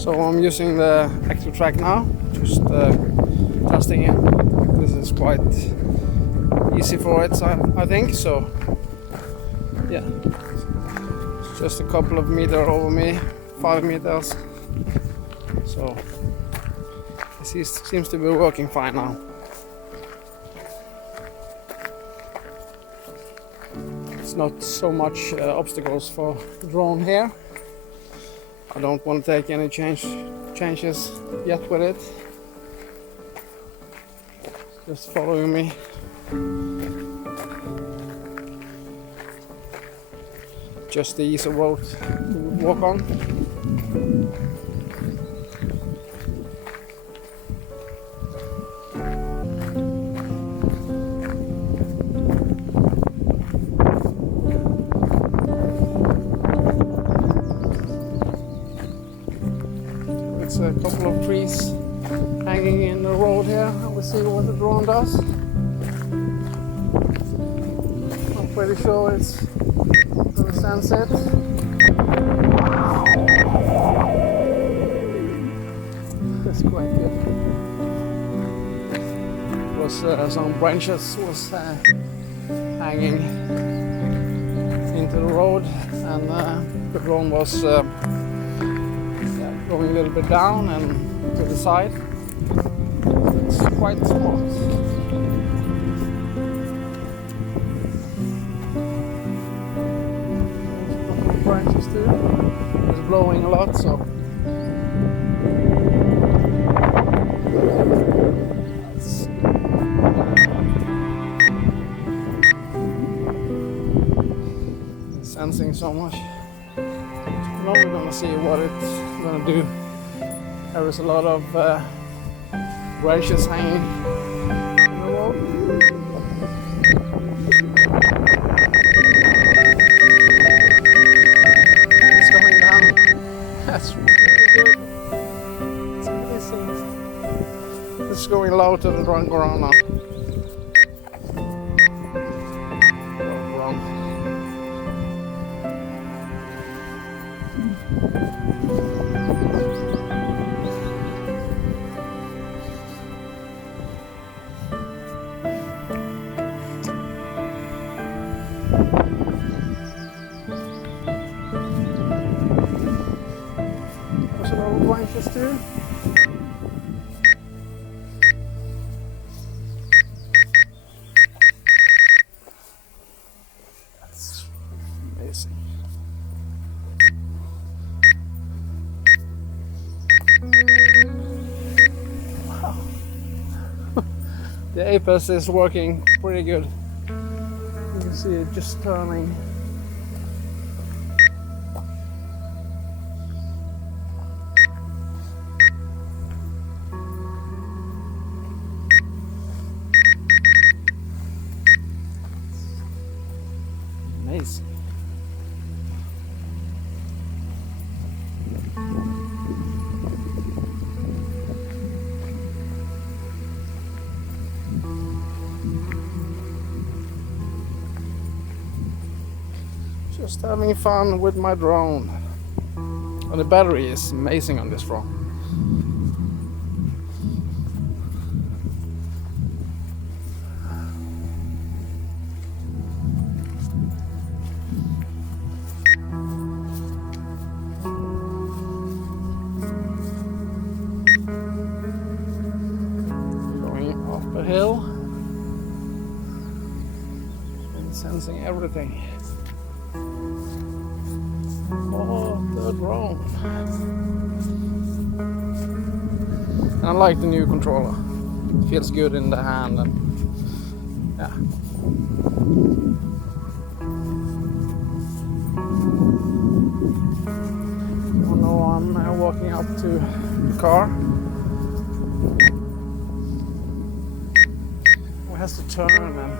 So I'm using the active track now, just testing it. This is quite easy for it, I think. So yeah, it's just a couple of meters over me, 5 meters. So it seems to be working fine now. It's not so much obstacles for drone here. I don't want to take any changes yet with it. Just following me. Just the easy road to walk on. It's a couple of trees hanging in the road here. We'll see what the drone does. I'm pretty sure it's gonna sense it. That's quite good. Was some branches was hanging into the road, and the drone was going a little bit down and to the side. It's quite smart. Branches too. It's blowing a lot, so it's sensing so much. Now we're gonna see what it's gonna do. There is a lot of branches hanging in the road. It's going down. That's really good. It's amazing. It's going low to the ground now. There's a lot of branches too. That's amazing. Wow. The APS is working pretty good. You can see it just turning. Amazing. Just having fun with my drone. And the battery is amazing on this drone. Going up a hill and sensing everything. Oh, the drone. I like the new controller. It feels good in the hand, and yeah. Oh no, I'm walking up to the car. It has to turn and nervous.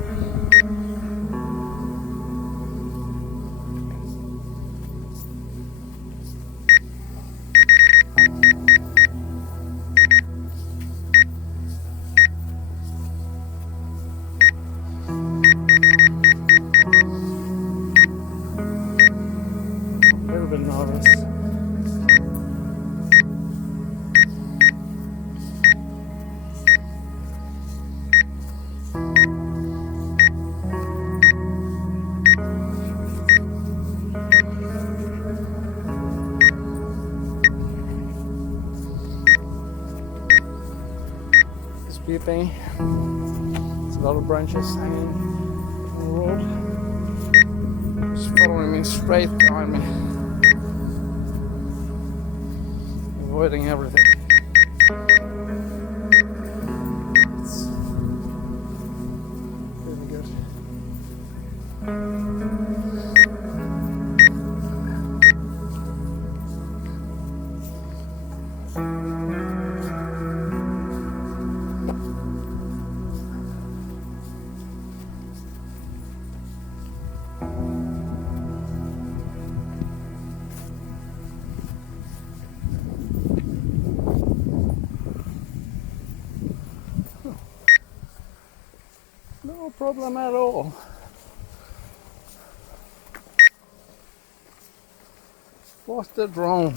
keeping. There's a lot of branches hanging on the road. It's following me straight behind me, avoiding everything. It's really good. No problem at all. What a drone.